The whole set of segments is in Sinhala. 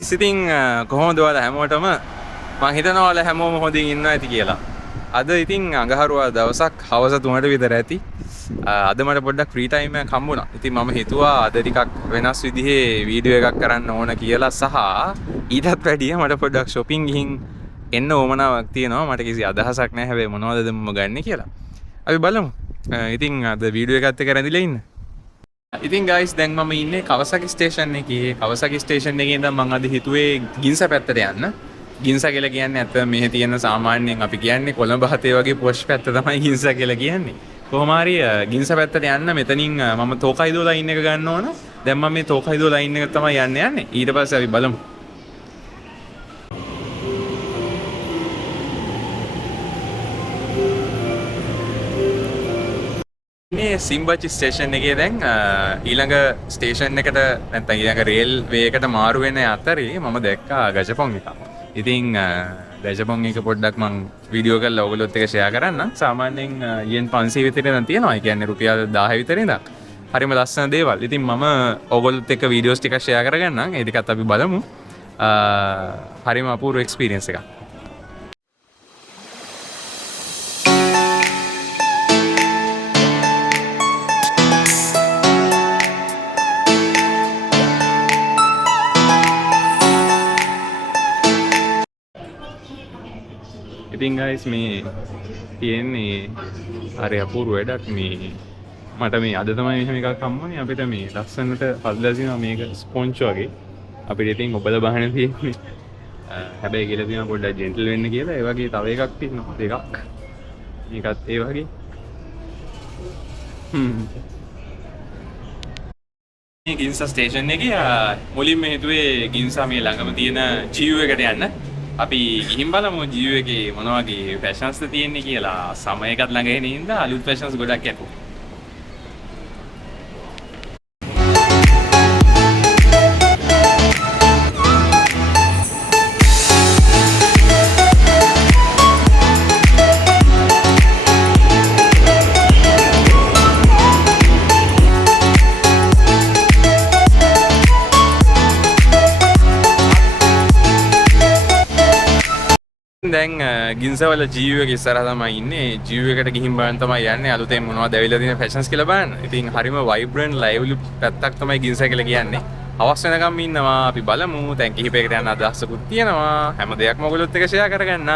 ඉතින් කොහොමද ඔයාලා හැමෝටම මම හිතනවා ඔයාලා හැමෝම හොඳින් ඉන්නවා ඇති කියලා. අද ඉතින් අඟහරුවා දවසක් හවස 3ට විතර ඇති. අද මට පොඩ්ඩක් ෆ්‍රී ටයිම් එකක් හම්බුණා. ඉතින් මම හිතුවා අද ටිකක් වෙනස් විදිහේ වීඩියෝ එකක් කරන්න ඕන කියලා සහ ඊටත් වැඩිය මට පොඩ්ඩක් shopping ගිහින් එන්න ඕමනාවක් තියෙනවා. මට කිසි අදහසක් නැහැ හැබැයි මොනවද මම ගන්නෙ කියලා. අපි බලමු. ඉතින් අද වීඩියෝ එකත් එක්ක රැඳිලා ඉන්න. ඉතින් ගයිස් දැන් මම ඉන්නේ කවසකි ස්ටේෂන් එකේ. කවසකි ස්ටේෂන් එකේ ඉඳන් මම අද හිතුවේ ගින්ස පැත්තට යන්න. ගින්ස කියලා කියන්නේ ඇත්ත මෙහෙ තියෙන සාමාන්‍යයෙන් අපි කියන්නේ කොළඹ හතේ වගේ පොෂ් පැත්ත තමයි ගින්ස කියලා කියන්නේ. කොහොම හරි ගින්ස පැත්තට යන්න මෙතනින් මම තෝකයිදෝ ලයින් එක ගන්න ඕන. දැන් මම මේ තෝකයිදෝ ලයින් එක තමයි යන්නේ. ඊට පස්සේ අපි බලමු. මේ සිම්බච් ස්ටේෂන් එකේ දැන් ඊළඟ ස්ටේෂන් එකට නැත්නම් ඊළඟ රේල් වේ එකට මාරු වෙන අතරේ මම දැක්කා ගජපොන් එකක්. ඉතින් ගජපොන් එක පොඩ්ඩක් මම වීඩියෝ කරලා ඔයගොල්ලොත් එක්ක ෂෙයා කරන්න. සාමාන්‍යයෙන් යෙන් 500 විතර ඉඳන් තියෙනවා. ඒ කියන්නේ රුපියල් 1000 විතර ඉඳන්. හරිම ලස්සන දේවල්. ඉතින් මම ඔයගොල්ලොත් එක්ක වීඩියෝස් ටිකක් ෂෙයා කරගන්නම්. ඒ ටිකත් අපි බලමු. හරිම අපූර්ව එක්ස්පීරියන්ස් එකක්. ඉතින් guys මේ තියෙන්නේ හරි අපූර්ව වැඩක් මේ මට මේ අද තමයි මෙහෙම එකක් හම්බුනේ අපිට මේ ලස්සනට හදලා තියෙනවා මේක ස්පොන්ජ් වගේ අපිට ඉතින් ඔබලා බහන තියෙන්නේ හැබැයි කියලා තියෙනවා පොඩ්ඩක් ජෙන්ටල් වෙන්න කියලා ඒ වගේ තව එකක් තියෙනවා දෙකක් මේකත් ඒ වගේ මේ ගින්සා ස්ටේෂන් එකේ මුලින්ම හිතුවේ ගින්සා මේ ළඟම තියෙන ජීව් එකට යන්න අපි ගිහින් බලමු ජීව් එකේ මොන වගේ ෆැෂන්ස්ද තියෙන්නේ කියලා. සමයකට ළඟ එන හින්දා අලුත් ෆැෂන්ස් ගොඩක් ඇතුව. දැන් ගින්සවල ජීව් එක ඉස්සරහ තමයි ඉන්නේ. ජීව් එකට ගිහින් බලන්න තමයි යන්නේ. අලුතෙන් මොනවද ඇවිල්ලා තියෙන ෆැෂන්ස් කියලා බලන්න. ඉතින් හරිම වයිබ්‍රන්ට් ලයිව්ලි පැත්තක් තමයි ගින්ස කියලා කියන්නේ. අවස් වෙනකම් ඉන්නවා. අපි බලමු. දැන් කිහිපයකට යන අදහසකුත් තියෙනවා. හැම දෙයක්ම ඔයගොල්ලොත් එක්ක ෂෙයා කරගන්න.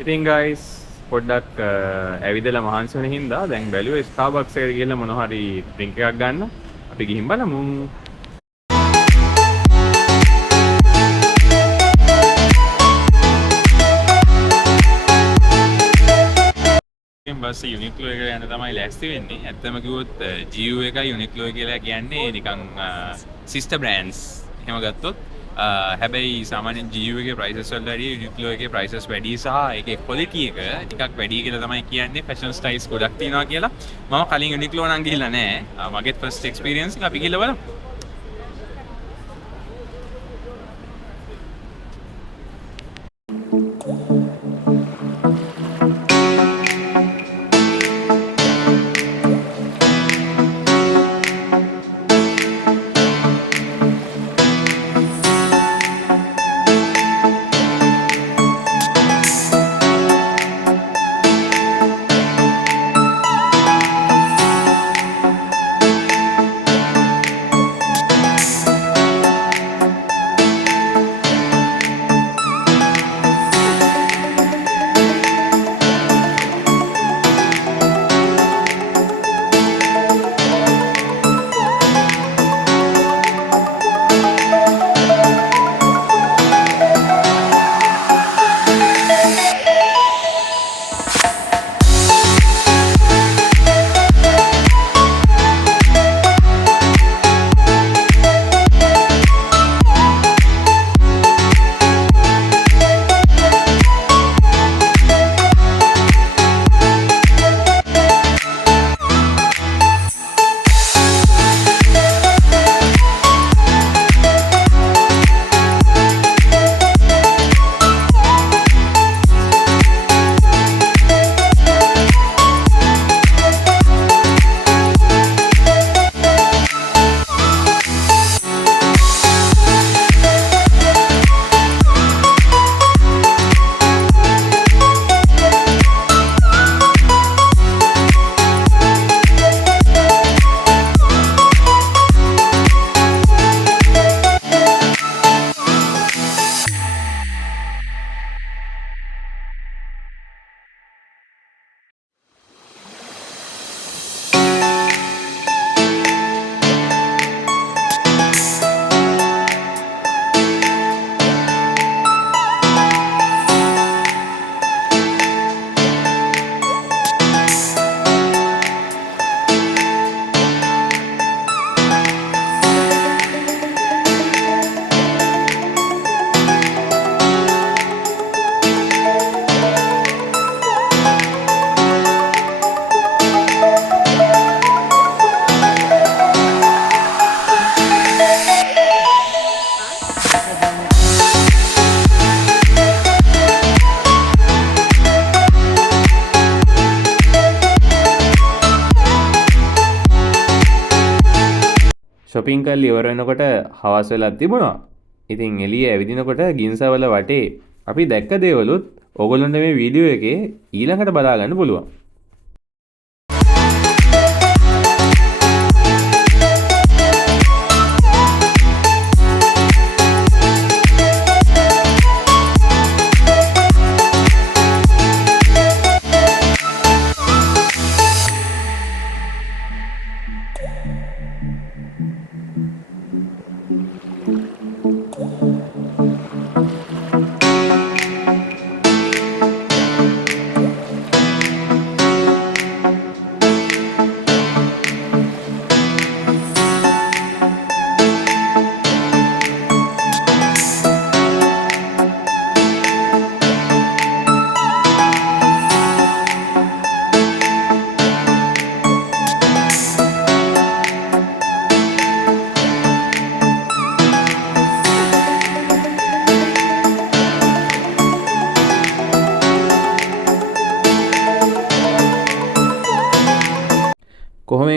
ඉතින් ගයිස් පොඩ්ඩක් ඇවිදලා මහන්සි වෙන හින්දා දැන් බැලුවේ ස්ටාර්බක්ස් එකට ගිහලා මොනවා හරි ඩ්‍රින්ක් එකක් ගන්න. අපි ගිහින් බලමු. බස් යුනික්ලෝ එකට යන්න තමයි ලෑස්ති වෙන්නේ. ඇත්තම කිව්වොත් GU එකයි යුනික්ලෝ කියලා කියන්නේ නිකන් සිස්ටර් බ්‍රෑන්ඩ්ස්. එහෙම ගත්තොත් හැබැයි සාමාන්‍යයෙන් GU එකේ prices වලට වැඩිය යුනික්ලෝ එකේ prices වැඩි සහ ඒකේ quality එක ටිකක් වැඩි කියලා තමයි කියන්නේ. fashion styles ගොඩක් තියෙනවා කියලා. මම කලින් යුනික්ලෝ නම් ගිහිල්ලා නැහැ. මගේ first experience එක අපි ගිහලා බලමු. shopping කරලා ඉවර වෙනකොට හවස් වෙලා තිබුණා. ඉතින් එළිය ඇවිදිනකොට ගින්සවල වටේ අපි දැක්ක දේවලුත් ඕගොල්ලන්ට මේ වීඩියෝ එකේ ඊළඟට බලා ගන්න පුළුවන්.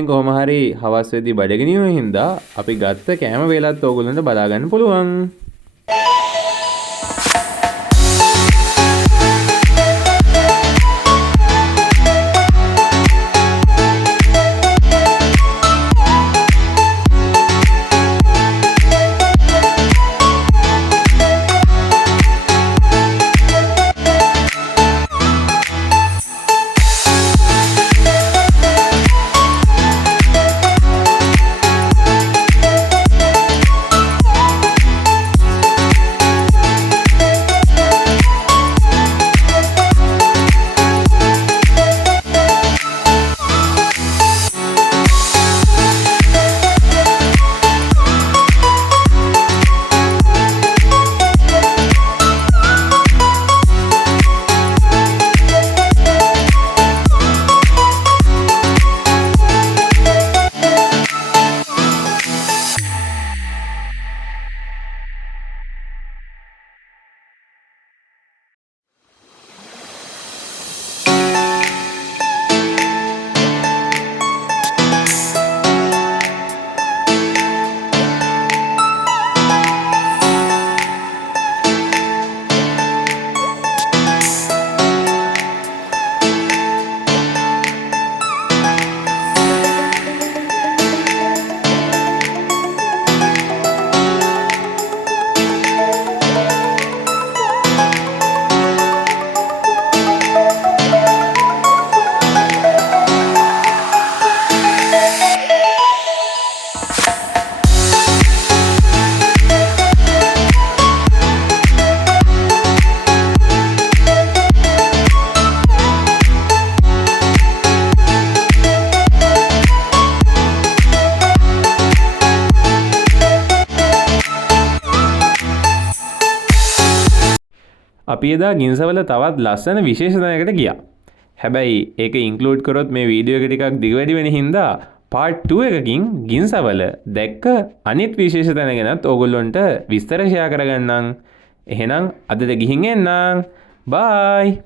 කොහොම හරි හවස් වෙද්දී බඩගිනින හින්දා අපි ගත්ත කෑම වේලත් ඕගොල්ලන්ට බලා ගන්න පුළුවන්. අපි එදා ගින්සවල තවත් ලස්සන විශේෂතනයකට ගියා. හැබැයි ඒක ඉන්ක්ලූඩ් කරොත් මේ වීඩියෝ එක ටිකක් දිග වැඩි වෙන හින්දා පාර්ට් 2 එකකින් ගින්සවල දැක්ක අනිත් විශේෂතන ගැනත් ඕගොල්ලොන්ට විස්තර ෂෙයා කරගන්නම්. එහෙනම් අදට ගිහින් එන්නම්. බයි.